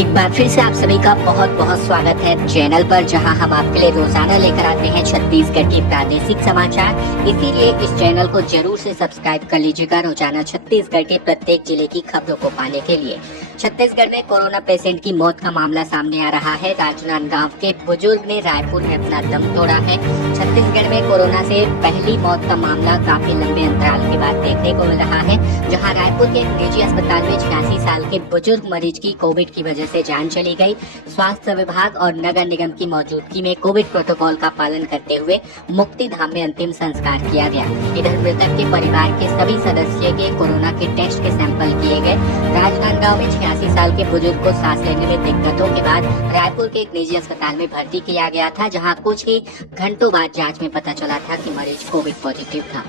एक बार फिर से आप सभी का बहुत बहुत स्वागत है चैनल पर, जहां हम आपके लिए रोजाना लेकर आते हैं छत्तीसगढ़ के प्रादेशिक समाचार। इसीलिए इस चैनल को जरूर से सब्सक्राइब कर लीजिएगा रोजाना छत्तीसगढ़ के प्रत्येक जिले की खबरों को पाने के लिए। छत्तीसगढ़ में कोरोना पेशेंट की मौत का मामला सामने आ रहा है। राजनांदगांव के बुजुर्ग ने रायपुर में अपना दम तोड़ा है। छत्तीसगढ़ में कोरोना से पहली मौत का मामला काफी लंबे अंतराल के बाद देखने को मिल रहा है, जहां रायपुर के एक निजी अस्पताल में 86 साल के बुजुर्ग मरीज की कोविड की वजह से जान चली गई। स्वास्थ्य विभाग और नगर निगम की मौजूदगी में कोविड प्रोटोकॉल का पालन करते हुए मुक्ति धाम में अंतिम संस्कार किया गया। इधर मृतक के परिवार के सभी सदस्य के कोरोना के टेस्ट के सैंपल किए गए। राजनांदगांव में 86 साल के बुजुर्ग को सांस लेने में दिक्कतों के बाद रायपुर के एक निजी अस्पताल में भर्ती किया गया था, जहां कुछ ही घंटों बाद जांच में पता चला था कि मरीज कोविड पॉजिटिव था।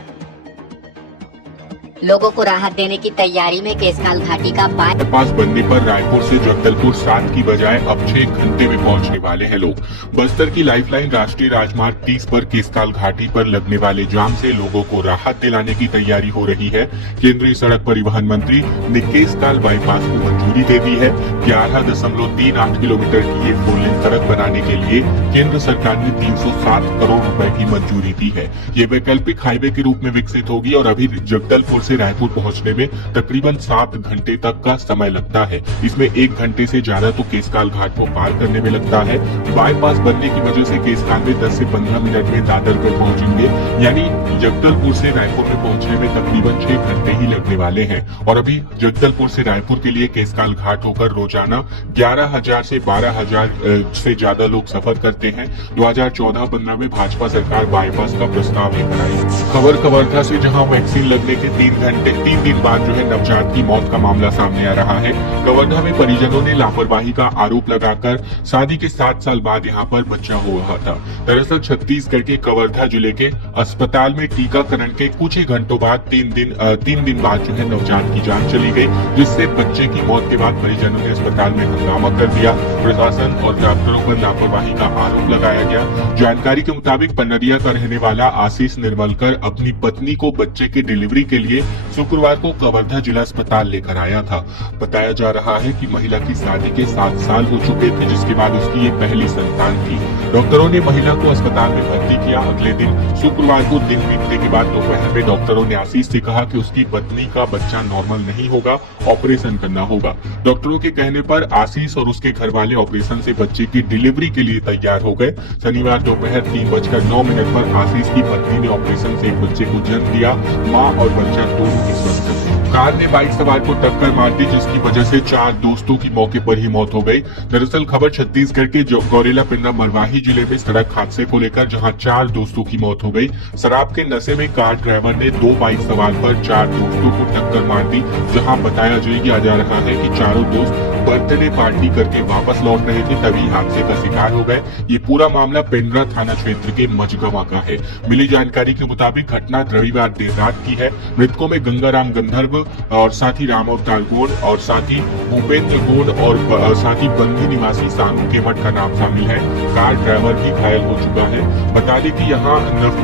लोगों को राहत देने की तैयारी में केसकाल घाटी का पास बनने पर रायपुर से जगदलपुर 7 की बजाय अब 6 घंटे में पहुंचने वाले हैं लोग। बस्तर की लाइफलाइन राष्ट्रीय राजमार्ग 30 पर केसकाल घाटी पर लगने वाले जाम से लोगों को राहत दिलाने की तैयारी हो रही है। केंद्रीय सड़क परिवहन मंत्री ने केसकाल बाईपास को मंजूरी दे दी है। 11.38 किलोमीटर की ये 4 लेन सड़क बनाने के लिए केंद्र सरकार ने 307 करोड़ रुपए की मंजूरी दी है। ये वैकल्पिक हाईवे के रूप में विकसित होगी और अभी जगदलपुर से रायपुर पहुंचने में तकरीबन 7 घंटे तक का समय लगता है। इसमें 1 घंटे से ज्यादा तो केसकाल घाट को पार करने में लगता है। बाईपास बनने की वजह से केसकाल में 10 से 15 मिनट में दादर पर पहुंचेंगे, यानी जगदलपुर से रायपुर में पहुंचने में तकरीबन 6 घंटे ही लगने वाले हैं। और अभी जगदलपुर से रायपुर के लिए केसकाल घाट होकर रोजाना 11,000 से 12,000 से ज्यादा लोग सफर करते हैं। 2014-15 में भाजपा सरकार बाईपास का प्रस्ताव लेकर आई। खबर कवर्धा से, जहां वैक्सीन लगने के 3 दिन बाद जो है नवजात की मौत का मामला सामने आ रहा है। कवर्धा में परिजनों ने लापरवाही का आरोप लगाकर शादी के 7 साल बाद यहां पर बच्चा हुआ था। दरअसल छत्तीसगढ़ के कवर्धा जिले के अस्पताल में टीकाकरण के कुछ ही घंटों बाद 3 दिन बाद जो है नवजात की जान चली गई, जिससे बच्चे की मौत के बाद परिजनों ने अस्पताल में हंगामा कर दिया। प्रशासन और डॉक्टरों पर लापरवाही का आरोप लगाया गया। जानकारी के मुताबिक पन्नरिया का रहने वाला आशीष निर्मलकर अपनी पत्नी को बच्चे की डिलीवरी के लिए शुक्रवार को कवर्धा जिला अस्पताल लेकर आया था। बताया जा रहा है कि महिला की शादी के 7 साल हो चुके थे, जिसके बाद उसकी ये पहली संतान थी। डॉक्टरों ने महिला को अस्पताल में भर्ती किया। अगले दिन शुक्रवार को दिन बीतने के बाद दोपहर में डॉक्टरों ने आशीष से कहा कि उसकी पत्नी का बच्चा नॉर्मल नहीं होगा, ऑपरेशन करना होगा। डॉक्टरों के कहने पर आशीष और उसके घर वाले ऑपरेशन से बच्चे की डिलीवरी के लिए तैयार हो गए। शनिवार दोपहर 3:09 पर आशीष की पत्नी ने ऑपरेशन से एक बच्चे को जन्म दिया। माँ और बच्चा दोनों की स्वस्थ थे। कार ने बाइक सवार को टक्कर मार दी, जिसकी वजह से 4 दोस्तों की मौके पर ही मौत हो गई। दरअसल खबर छत्तीसगढ़ के गौरेला पिंडा मरवाही जिले में सड़क हादसे को लेकर, जहां 4 दोस्तों की मौत हो गई। शराब के नशे में कार ड्राइवर ने 2 बाइक सवार पर 4 दोस्तों को टक्कर मार दी। जहां बताया जा रहा है कि चारों दोस्त बर्थडे पार्टी करके वापस लौट रहे थे, तभी हादसे का शिकार हो गए। ये पूरा मामला पेंड्रा थाना क्षेत्र के मझगवा का है। मिली जानकारी के मुताबिक घटना रविवार देर रात की है। मृतकों में गंगाराम गंधर्व और साथ ही राम अवतार गोड़ और साथ ही भूपेंद्र गोड़ और साथ ही बंदी निवासी सानू केमठ का नाम शामिल है। कार ड्राइवर भी घायल हो चुका है। बता दें कि यहाँ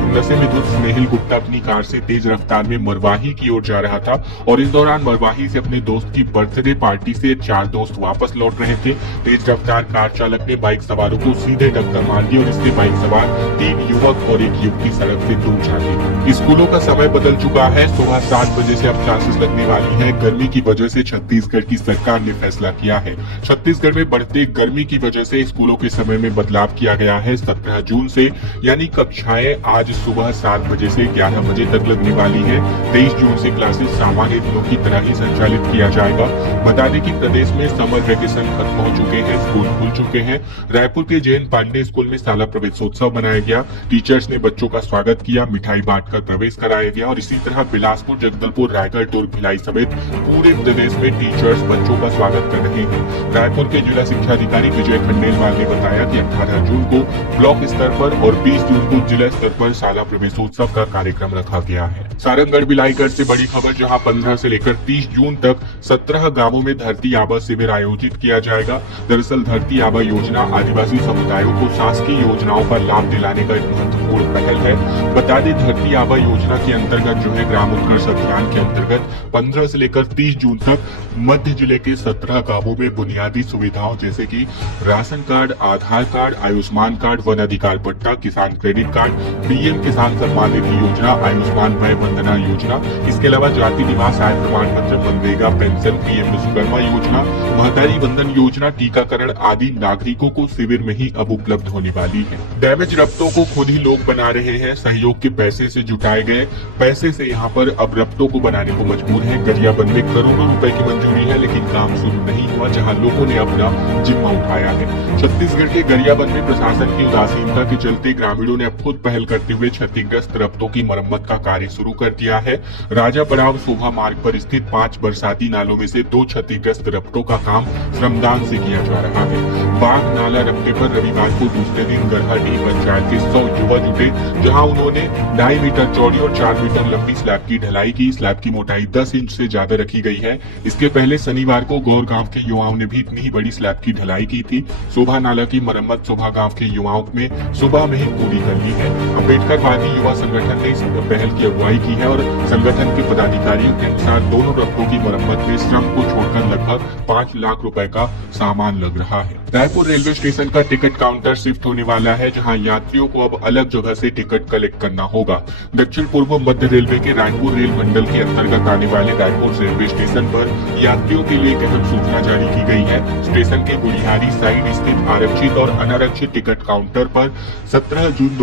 नशे में धुत स्नेहिल गुप्ता अपनी कार से तेज रफ्तार में मरवाही की ओर जा रहा था और इस दौरान मरवाही से अपने दोस्त की बर्थडे पार्टी से 4 दोस्त वापस लौट रहे थे। तेज रफ्तार कार चालक ने बाइक सवारों को सीधे टक्कर मार दी और इससे बाइक सवार 3 युवक और 1 युवती सड़क से दूर जा गए। स्कूलों का समय बदल चुका है। सुबह 7 बजे से अब क्लासेस लगने वाली है। गर्मी की वजह से छत्तीसगढ़ की सरकार ने फैसला किया है। छत्तीसगढ़ में बढ़ते गर्मी की वजह से स्कूलों के समय में बदलाव किया गया है। 17 जून से यानी कक्षाएं आज सुबह 7 बजे से 11 बजे तक लगने वाली है। 23 जून से क्लासेस सामान्य दिनों की तरह ही संचालित किया जाएगा। बता दें कि प्रदेश में समर वेकेशन खत्म हो चुके हैं, स्कूल खुल चुके हैं। रायपुर के जैन पांडे स्कूल में शाला प्रवेशोत्सव मनाया गया। टीचर्स ने बच्चों का स्वागत किया, मिठाई बांटकर प्रवेश कराया गया और इसी तरह बिलासपुर, जगदलपुर, रायगढ़, दुर्ग, भिलाई समेत पूरे प्रदेश में टीचर्स बच्चों का स्वागत कर रहे हैं। रायपुर के जिला शिक्षा अधिकारी विजय खंडेलवाल ने बताया कि 18 जून को ब्लॉक स्तर पर और 20 जून को जिला स्तर पर शाला प्रवेशोत्सव का कार्यक्रम रखा गया है। सारंगढ़ बिलाईगढ़ से बड़ी खबर, जहां 15 से लेकर 30 जून तक 17 गांवों में धरती आबा शिविर आयोजित किया जाएगा। दरअसल धरती आबा योजना आदिवासी समुदायों को शासकीय योजनाओं का लाभ दिलाने का एक महत्वपूर्ण महत्वपूर्ण पहल है। बता दें, धरती आबा योजना के अंतर्गत जो है ग्राम उत्कर्ष अभियान के अंतर्गत 15 से लेकर 30 जून तक मध्य जिले के 17 गांवों में बुनियादी सुविधाओं जैसे कि राशन कार्ड, आधार कार्ड, आयुष्मान कार्ड, वन अधिकार पट्टा, किसान क्रेडिट कार्ड, पीएम किसान सम्मान निधि योजना, आयुष्मान वय वंदना योजना, इसके अलावा जाति निवास आय प्रमाण पत्र, मनरेगा पेंशन, पीएम विश्वकर्मा योजना, महतारी वंदन योजना, टीकाकरण आदि नागरिकों को शिविर में ही अब उपलब्ध होने वाली है। डैमेज रफ्तों को खुद ही लोग बना रहे हैं। सहयोग के पैसे से जुटाए गए पैसे से यहाँ पर अब रफ्तों को बनाने को मजबूर है। गरियाबंद में करोड़ों रुपए की मंजूरी है, लेकिन काम शुरू नहीं हुआ, जहां लोगों ने अपना जिम्मा उठाया है। छत्तीसगढ़ के गरियाबंद में प्रशासन की उदासीनता के चलते ग्रामीणों ने अब खुद पहल करते हुए क्षतिग्रस्त रफ्तों की मरम्मत का कार्य शुरू कर दिया है। राजा पड़ाव शोभा मार्ग पर स्थित 5 बरसाती नालों में से 2 क्षतिग्रस्त रफ्तों का काम श्रमदान से किया जा रहा है। बाघ नाला रफ्ते पर रविवार को दूसरे दिन गरहाडीह पंचायत के 100 युवा जुटे, जहां उन्होंने 2.5 मीटर चौड़ी और 4 मीटर लंबी स्लैब की ढलाई की। स्लैब की मोटाई 10 इंच से ज्यादा रखी गई है। इसके पहले शनिवार को गौर गांव के युवाओं ने भी इतनी ही बड़ी स्लैब की ढलाई की थी। शोभा नाला की मरम्मत शोभा गांव के युवाओं में सुबह में ही पूरी कर ली है। अम्बेडकरवादी युवा संगठन ने इस पहल की अगुवाई की है और संगठन के पदाधिकारियों के अनुसार दोनों रफ्तों की मरम्मत में श्रम को छोड़कर लगभग 5 लाख रुपए का सामान लग रहा है। रायपुर रेलवे स्टेशन का टिकट काउंटर शिफ्ट होने वाला है, जहां यात्रियों को अब अलग जगह से टिकट कलेक्ट करना होगा। दक्षिण पूर्व मध्य रेलवे के रायपुर रेल मंडल के अंतर्गत आने वाले रायपुर रेलवे स्टेशन पर यात्रियों के लिए एक अहम सूचना जारी की गई है। स्टेशन के गुड़ियारी साइड स्थित आरक्षित और अनारक्षित टिकट काउंटर पर 17 जून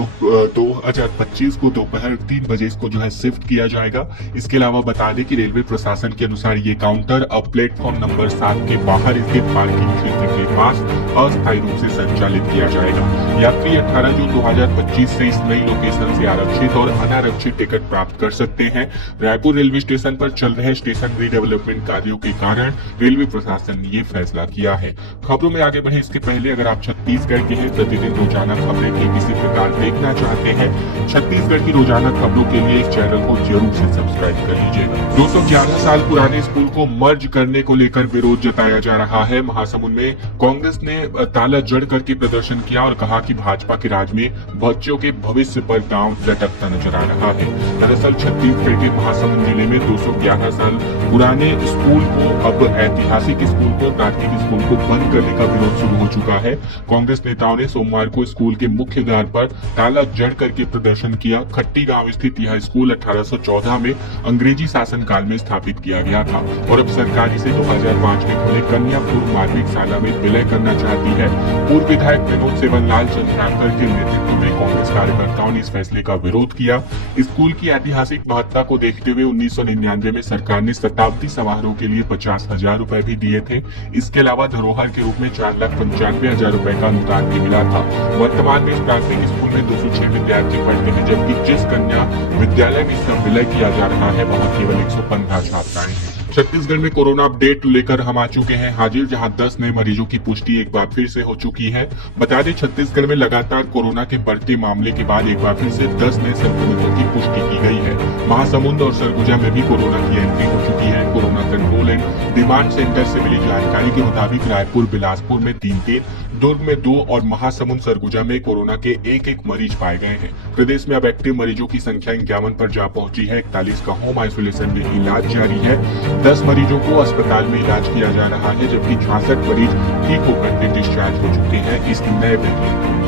2025 को दोपहर 3 बजे इसको जो है शिफ्ट किया जाएगा। इसके अलावा बता दें कि रेलवे प्रशासन के अनुसार ये काउंटर अब प्लेटफॉर्म नंबर 7 के बाहर स्थित पार्किंग क्षेत्र के पास अस्थायी रूप से संचालित किया जाएगा। यात्री 18 जून 2025 से इस नई लोकेशन से आरक्षित और अनारक्षित टिकट प्राप्त कर सकते हैं। रायपुर रेलवे स्टेशन पर चल रहे स्टेशन रीडेवलपमेंट कार्यों के कारण रेलवे प्रशासन ने ये फैसला किया है। खबरों में आगे बढ़े इसके पहले अगर आप छत्तीसगढ़ के हैं, प्रतिदिन रोजाना खबरें के किसी प्रकार देखना चाहते हैं, छत्तीसगढ़ की रोजाना खबरों के लिए इस चैनल को जरूर से सब्सक्राइब कर लीजिएगा। 211 साल पुराने स्कूल को मर्ज करने को लेकर विरोध जताया जा रहा है। महासमुंद में कांग्रेस ने ताला जड़ करके प्रदर्शन किया और कहा कि भाजपा के राज में बच्चों के भविष्य पर दांव लटकता नजर आ रहा है। दरअसल छत्तीसगढ़ के महासमुंद जिले में 211 साल पुराने स्कूल को, अब ऐतिहासिक स्कूल को, प्राथमिक स्कूल को बंद करने का विरोध शुरू हो चुका है। कांग्रेस नेताओं ने सोमवार को स्कूल के मुख्य द्वार पर ताला जड़ करके प्रदर्शन किया। खट्टी गांव स्थित यह स्कूल 1814 में अंग्रेजी शासनकाल में स्थापित किया गया था और अब सरकार इसे 2005 में खुले कन्या पूर्व माध्यमिक शाला में विलय करना चाहती है। पूर्व विधायक विनोद सेवनलाल चंद्राकर के नेतृत्व में कांग्रेस कार्यकर्ताओं ने इस फैसले का विरोध किया। स्कूल की ऐतिहासिक महत्ता को देखते हुए 1999 में सरकार ने शताब्दी समारोह के लिए 50,000 रुपए भी दिए थे। इसके अलावा धरोहर के रूप में 4,95,000 रुपए का अनुदान भी मिला था। वर्तमान में इस प्राथमिक स्कूल में 206 विद्यार्थी पढ़ते हैं, जबकि जिस कन्या विद्यालय में इसका विलय किया जा रहा है वहाँ केवल 115 छात्राएं हैं। छत्तीसगढ़ में कोरोना अपडेट लेकर हम आ चुके हैं हाजिर, जहां 10 नए मरीजों की पुष्टि एक बार फिर से हो चुकी है। बता दें, छत्तीसगढ़ में लगातार कोरोना के बढ़ते मामले के बाद एक बार फिर से 10 नए संक्रमितों की पुष्टि की गई है। महासमुंद और सरगुजा में भी कोरोना की एंट्री हो चुकी है। Corona control and demand centre से मिली जानकारी के मुताबिक रायपुर बिलासपुर में 3, दुर्ग में 2 और महासमुंद सरगुजा में कोरोना के 1 मरीज पाए गए हैं। प्रदेश में अब एक्टिव मरीजों की संख्या 51 पर जा पहुंची है। 41 का होम आइसोलेशन में इलाज जारी है। 10 मरीजों को अस्पताल में इलाज किया जा रहा है, जबकि 66 मरीज ठीक होकर के डिस्चार्ज हो चुके हैं इस नए वेरिएंट में।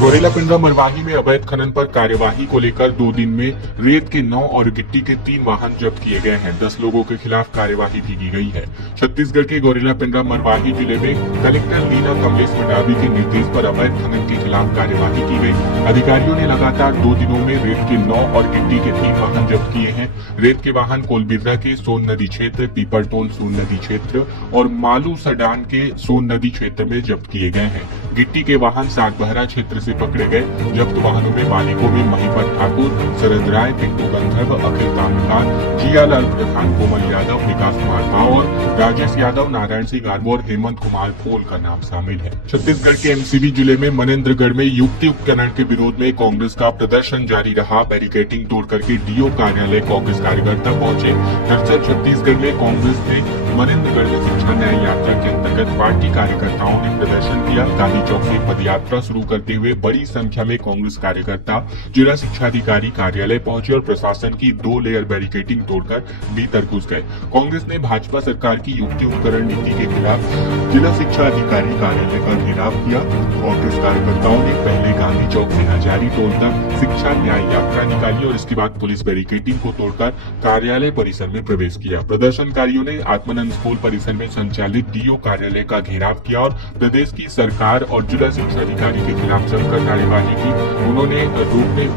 गोरेला पिंडरा मरवाही में अवैध खनन पर कार्यवाही को लेकर 2 दिन में रेत के 9 और गिट्टी के 3 वाहन जब्त किए गए हैं। 10 लोगों के खिलाफ कार्यवाही भी की गई है। छत्तीसगढ़ के गोरेला पिंडरा मरवाही जिले में कलेक्टर लीना कमलेश मंडावी के निर्देश पर अवैध खनन के खिलाफ कार्यवाही की गई। अधिकारियों ने लगातार 2 दिनों में रेत के 9 और गिट्टी के 3 वाहन जब्त किए हैं। रेत के वाहन कोलबिर्रा के सोन नदी क्षेत्र, पीपरटोल सोन नदी क्षेत्र और मालू सडान के सोन नदी क्षेत्र में जब्त किए गए हैं। गिट्टी के वाहन सातबहरा क्षेत्र से पकड़े गए। जब्त वाहनों में मालिकों में महिपत ठाकुर, शरद राय, पिंटू गंधर्व, अखिल ताम्रपाल, जियालाल प्रधान, कोमल यादव, विकास कुमार भाव और राजेश यादव, नारायण सिंह आर्मो और हेमंत कुमार पोल का नाम शामिल है। छत्तीसगढ़ के एमसीबी जिले में मनेन्द्रगढ़ में युक्ति उपकरण के विरोध में कांग्रेस का प्रदर्शन जारी रहा। बैरिकेडिंग तोड़ करके डीओ कार्यालय कांग्रेस कार्यकर्ता पहुंचे। दरअसल छत्तीसगढ़ में कांग्रेस ने मनेन्द्रगढ़ में शिक्षा न्याय यात्रा के अंतर्गत पार्टी कार्यकर्ताओं ने प्रदर्शन किया। गांधी चौक से पदयात्रा शुरू करते हुए बड़ी संख्या में कांग्रेस कार्यकर्ता जिला शिक्षा अधिकारी कार्यालय पहुंचे और प्रशासन की 2 लेयर बैरिकेडिंग तोड़कर भीतर घुस गए। कांग्रेस ने भाजपा सरकार की युक्ति उपकरण नीति के खिलाफ जिला शिक्षा अधिकारी कार्यालय का घेराव किया। कांग्रेस कार्यकर्ताओं ने पहले गांधी चौक से हजारी टोल तक शिक्षा न्याय यात्रा निकाली और इसके बाद पुलिस बैरिकेडिंग को तोड़कर कार्यालय परिसर में प्रवेश किया। प्रदर्शनकारियों ने आत्मानंद स्कूल परिसर में संचालित डीओ कार्यालय का घेराव किया और प्रदेश की सरकार और जिला शिक्षा अधिकारी के खिलाफ जमकर नारेबाजी की। उन्होंने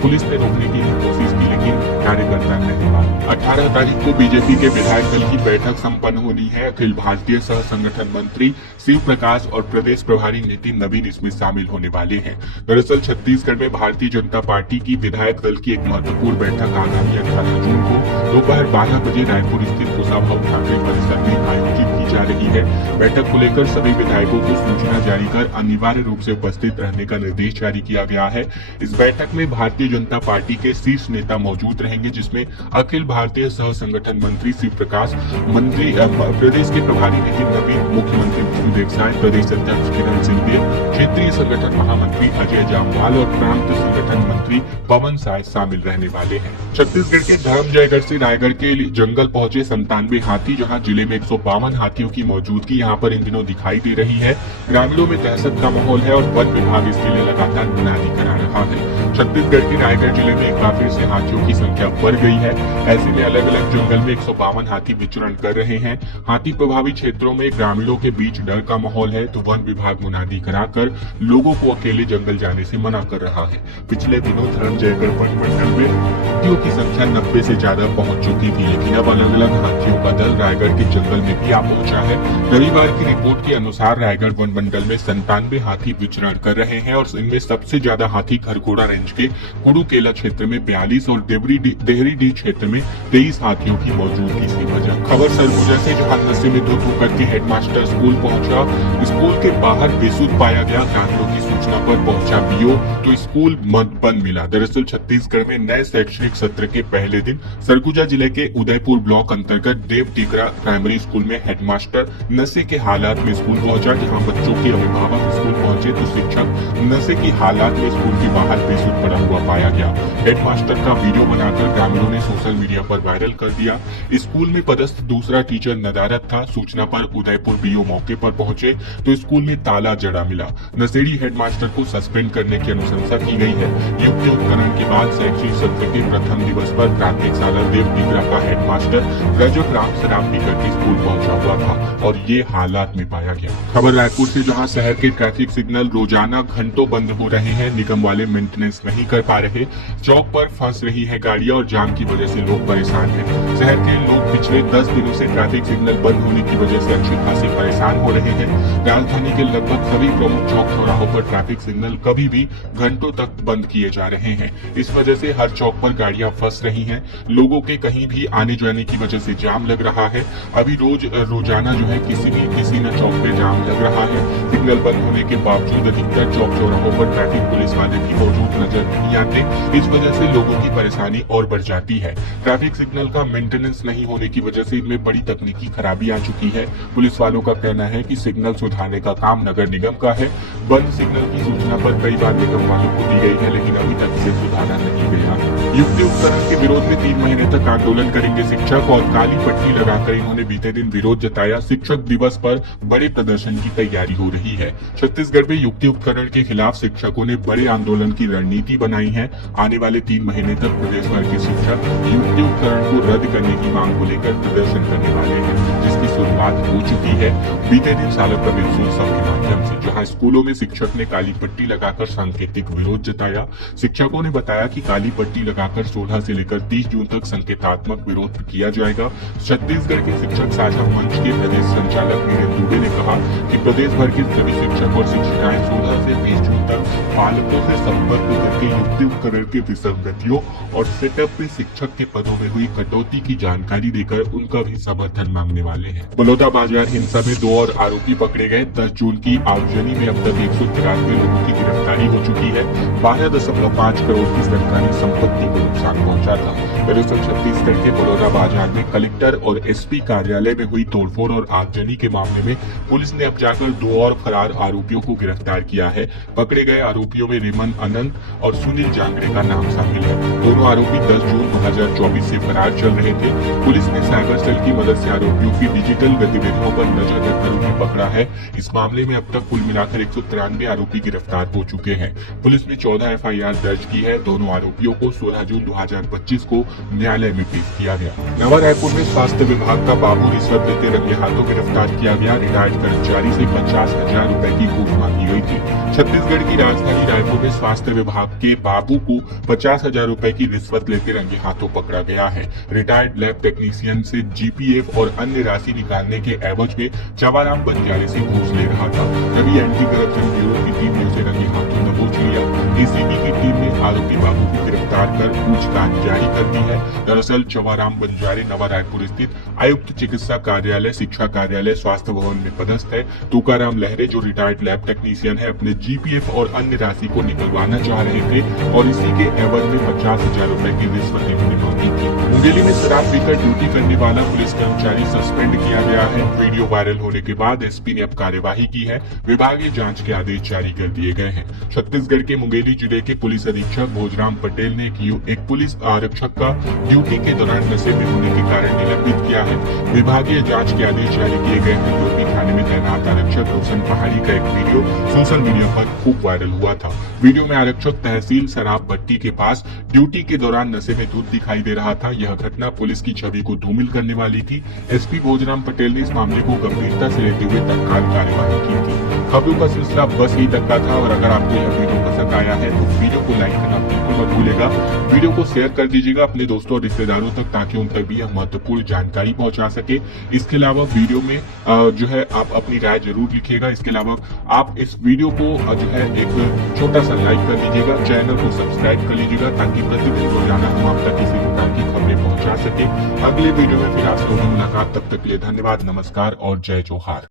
पुलिस ने रोकने की कोशिश की, लेकिन कार्यकर्ता नहीं माने। 18 तारीख को बीजेपी के विधायक दल की बैठक संपन्न होनी है। अखिल भारतीय सह संगठन मंत्री शिव प्रकाश और प्रदेश प्रभारी नितिन नवीन इसमें शामिल होने वाले हैं। दरअसल छत्तीसगढ़ में भारतीय जनता पार्टी की विधायक दल की एक महत्वपूर्ण बैठक आगामी 18 जून को दोपहर 12 बजे रायपुर स्थित कुशाभाऊ ठाकरे परिसर में आयोजित की जा रही है। बैठक को लेकर सभी विधायकों को सूचना जारी कर अनिवार्य रूप से उपस्थित रहने का निर्देश जारी किया गया है। इस बैठक में भारतीय जनता पार्टी के शीर्ष नेता मौजूद रहेंगे, जिसमें अखिल भारतीय सह संगठन मंत्री शिव प्रकाश, मंत्री प्रदेश के प्रभारी नितिन नवीन, मुख्यमंत्री विष्णुदेव साय, प्रदेश अध्यक्ष किरण सिंहदेव, क्षेत्रीय संगठन महामंत्री अजय जामवाल और प्रांत संगठन मंत्री पवन साय शामिल रहने वाले हैं। छत्तीसगढ़ के धर्मजयगढ़ से रायगढ़ के जंगल पहुंचे 97 हाथी, जहां जिले में 152 हाथियों की मौजूदगी यहां पर इन दिनों दिखाई दे रही है। ग्रामीणों में दहशत का माहौल है और वन विभाग इसके लिए लगातार निगरानी करा रहा है। छत्तीसगढ़ के रायगढ़ जिले में एक बार फिर से हाथियों की संख्या बढ़ गई है। ऐसे में अलग अलग जंगल में 152 हाथी विचरण कर रहे हैं। हाथी प्रभावित क्षेत्रों में ग्रामीणों के बीच डर का माहौल है, तो वन विभाग मुनादी कराकर लोगों को अकेले जंगल जाने से मना कर रहा है। पिछले दिनों धर्मजयगढ़ वन मंडल में हाथियों की संख्या 90 से ज्यादा पहुंच चुकी थी, लेकिन अब अलग अलग हाथियों का दल रायगढ़ के जंगल में भी आ पहुंचा है। रविवार की रिपोर्ट के अनुसार रायगढ़ वन मंडल में 97 हाथी विचरण कर रहे हैं और इनमें सबसे ज्यादा हाथी खरगोड़ा रेंज के कुड़ूकेला क्षेत्र में 42 और देहरीडीह क्षेत्र में 23 हाथियों की मौजूदगी से वजह। खबर सरगुजा से, जहां नशे में धुत होकर के हेडमास्टर स्कूल पहुंचा। स्कूल के बाहर बेसुध पाया गया। ग्रामीणों की सूचना पर पहुंचा बीओ तो स्कूल बंद मिला। दरअसल छत्तीसगढ़ में नए शैक्षणिक सत्र के पहले दिन सरगुजा जिले के उदयपुर ब्लॉक अंतर्गत देव टिकरा प्राइमरी स्कूल में हेडमास्टर नशे के हालात में स्कूल पहुंचा। जहां बच्चों के अभिभावक स्कूल पहुंचे तो शिक्षक नशे की हालात में स्कूल के बाहर बेसुध पड़ा हुआ पाया गया। हेडमास्टर का वीडियो बनाकर ग्रामीणों ने सोशल मीडिया पर वायरल कर दिया। स्कूल में पदस्थ दूसरा टीचर नदारत था। सूचना पर उदयपुर बीओ मौके पर पहुंचे तो स्कूल में ताला जड़ा मिला। नशेड़ी हेडमास्टर को सस्पेंड करने की अनुशंसा की गई है। युक्ति उपकरण के बाद शैक्षणिक सत्र के प्रथम दिवस पर प्राथमिक शाला देव टिकरा का हेडमास्टर रजत राम शराब पीकर के स्कूल पहुंचा हुआ था और ये हालात में पाया गया। खबर रायपुर से, जहां शहर के ट्रैफिक सिग्नल रोजाना घंटों बंद हो रहे हैं। निगम वाले मेंटेनेंस नहीं कर पा रहे। चौक पर फंस रही है गाड़ियां और जाम की वजह से लोग परेशान हैं। शहर के लोग पिछले 10 दिनों से ट्रैफिक सिग्नल बंद होने की वजह से अच्छी खासी परेशान हो रहे हैं। राजधानी के लगभग सभी प्रमुख चौक चौराहों पर ट्रैफिक सिग्नल कभी भी घंटों तक बंद किए जा रहे हैं। इस वजह से हर चौक पर गाड़ियां फंस रही हैं। लोगों के कहीं भी आने जाने की वजह से जाम लग रहा है। अभी रोजाना जो है किसी न चौक पे जाम लग रहा है। सिग्नल बंद होने के बावजूद अधिकतर चौक चौराहों पर ट्रैफिक पुलिस वाले भी मौजूद नजर नहीं आते। इस वजह से लोगों की परेशानी और बढ़ जाती है। ट्रैफिक सिग्नल का मेंटेनेंस नहीं होने की वजह से इनमें बड़ी तकनीकी खराबी आ चुकी है। पुलिस वालों का कहना है कि सिग्नल सुधारने का काम नगर निगम का है। बंद सिग्नल की सूचना पर कई बार निगम वालों को दी गई है, लेकिन अभी तक इसे सुधारा नहीं गया। युक्ति उपकरण के विरोध में 3 महीने तक आंदोलन करेंगे शिक्षक और काली पट्टी लगाकर इन्होंने बीते दिन विरोध जताया। शिक्षक दिवस पर बड़े प्रदर्शन की तैयारी हो रही है। छत्तीसगढ़ में युक्ति उपकरण के खिलाफ शिक्षकों ने बड़े आंदोलन की रणनीति बनाई है। आने वाले 3 महीने तक प्रदेश भर के शिक्षक युक्ति उपकरण को रद्द करने की मांग को लेकर प्रदर्शन करने वाले हैं, जिसकी शुरुआत हो चुकी है बीते दिन शाला प्रवेशोत्सव के माध्यम से, जहां स्कूलों में शिक्षक ने काली पट्टी लगाकर सांकेतिक विरोध जताया। शिक्षकों ने बताया कि काली पट्टी लगाकर 16 से लेकर 30 जून तक संकेतात्मक विरोध किया जाएगा। छत्तीसगढ़ के शिक्षक साझा मंच के प्रदेश संचालक वीरेंद्र दुबे ने कहा कि प्रदेश भर के सभी शिक्षक और शिक्षिकाएं 16 से 20 जून तक पालकों से संपर्क करके युक्तिकरण की विसंगतियों और सेटअप में शिक्षक के पदों में हुई कटौती की जानकारी देकर उनका भी समर्थन मांगने वाले हैं। बलौदाबाजार हिंसा में 2 और आरोपी पकड़े गए। 10 जून की आगजनी में अब तक 193 लोगों की गिरफ्तारी हो चुकी है। 12.5 करोड़ की सरकारी संपत्ति को नुकसान पहुंचा था। दरअसल छत्तीसगढ़ के बलौदाबाजार में कलेक्टर और एसपी कार्यालय में हुई तोड़फोड़ और आगजनी के मामले में पुलिस ने अब जाकर 2 और फरार आरोपियों को गिरफ्तार किया है। पकड़े गए आरोपियों में रेमन अनंत और सुनील जांगड़े का नाम शामिल है। दोनों आरोपी 10 जून 2024 से फरार चल रहे थे। पुलिस ने साइबर सेल की मदद से आरोपियों की डिजिटल गतिविधियों पर नजर रखकर उन्हें पकड़ा है। इस मामले में अब तक कुल मिलाकर 193 आरोपी गिरफ्तार हो चुके हैं। पुलिस ने 14 एफआईआर दर्ज की है। दोनों आरोपियों को 16 जून 2025 को न्यायालय में पेश किया गया। नवा रायपुर में स्वास्थ्य विभाग का बाबू रिश्वत देते रंगे हाथों गिरफ्तार किया गया। रिटायर्ड कर्मचारी से 50,000 रुपए की घूस मांगी गई थी। छत्तीसगढ़ की राजधानी रायपुर में स्वास्थ्य विभाग के बाबू को 50,000 रुपए की रिश्वत लेते रंगे हाथों पकड़ा गया है। रिटायर्ड लैब टेक्नीशियन से जीपीएफ और अन्य राशि निकालने के एवज में चवाराम बंजारे से घूस ले रहा था। तभी एंटी करप्शन ब्यूरो की टीम ने उसे रंगे हाथों दबोच लिया। एसीबी की टीम ने आरोपी बाबू को गिरफ्तार कर पूछताछ जारी कर दी है। दरअसल चवाराम बंजारे नवा रायपुर स्थित आयुक्त चिकित्सा कार्यालय, शिक्षा कार्यालय, स्वास्थ्य भवन में पदस्थ है। तुकाराम लहरे जो रिटायर्ड लैब टेक्नीशियन है, अपने जीपीएफ और अन्य राशि को निकलवाना चाह रहे थे और इसी के एवज में 50,000 रुपए की रिश्वत इन्होंने मांगी थी। मुंगेली में शराब पीकर ड्यूटी करने वाला पुलिस कर्मचारी सस्पेंड किया गया है। वीडियो वायरल होने के बाद एसपी ने अब कार्यवाही की है। विभागीय जांच के आदेश जारी कर दिए गए हैं। छत्तीसगढ़ के मुंगेली जिले के पुलिस अधीक्षक भोजराम पटेल ने एक पुलिस आरक्षक का ड्यूटी के दौरान नशे में होने के कारण निलंबित किया है। विभागीय जांच के आदेश जारी किए गए हैं। लोधी थाने में तैनात आरक्षक रोशन पहाड़ी का एक वीडियो सोशल मीडिया पर खूब वायरल हुआ था। वीडियो में आरक्षक तहसील शराब भट्टी के पास ड्यूटी के दौरान नशे में धुत दिखाई दे रहा था। यह घटना पुलिस की छवि को धूमिल करने वाली थी। एसपी भोजराम पटेल ने इस मामले को गंभीरता से लेते हुए तत्काल कार्यवाही की थी। खबरों का सिलसिला बस यही तक का था और अगर आपको यह वीडियो पसंद आया है तो वीडियो को लाइक करना बिल्कुल मत भूलिएगा। वीडियो को शेयर कर दीजिएगा अपने दोस्तों और रिश्तेदारों तक ताकि उन तक भी यह महत्वपूर्ण जानकारी पहुंचा सके। इसके अलावा वीडियो में जो है आप अपनी राय जरूर लिखिएगा। इसके अलावा आप इस वीडियो को जो है एक छोटा सा लाइक कर दीजिएगा। चैनल को सब्सक्राइब कर लीजिएगा ताकि प्रतिदिन रोजाना हम आप तक किसी प्रकार की खबरें पहुंचा सके। अगले वीडियो में फिर आपसे होगी मुलाकात। तब तक के लिए धन्यवाद, नमस्कार और जय जोहार।